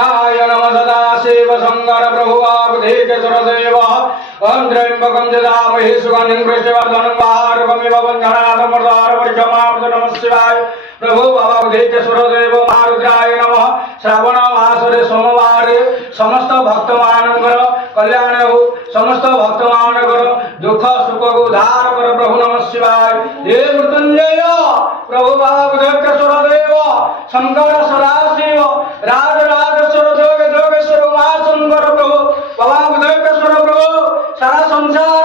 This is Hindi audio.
रुद्राय नमः सदाशिव शंकर प्रभु वासुदेवेश्वर देव ओम त्र्यंबकं यजामहे सुगंधिं पुष्टिवर्धनं वारुकमिव बन्धनात् मर्दारवर्षमामृत नमः शिवाय प्रभु वासुदेवेश्वर देव रुद्राय नमः श्रावण मासरे सोमवार समस्त भक्त मानकर कल्याण हो समस्त भक्त मानकर दुख सुख को उद्धार कर प्रभु नमः शिवाय हे मृत्युंजय प्रभु वासुदेवेश्वर देव शंकर सदाशिव राज राजेश्वर जोगेश्वर उमाशंकर प्रभु वासुदेवेश्वर प्रभु सारा संसार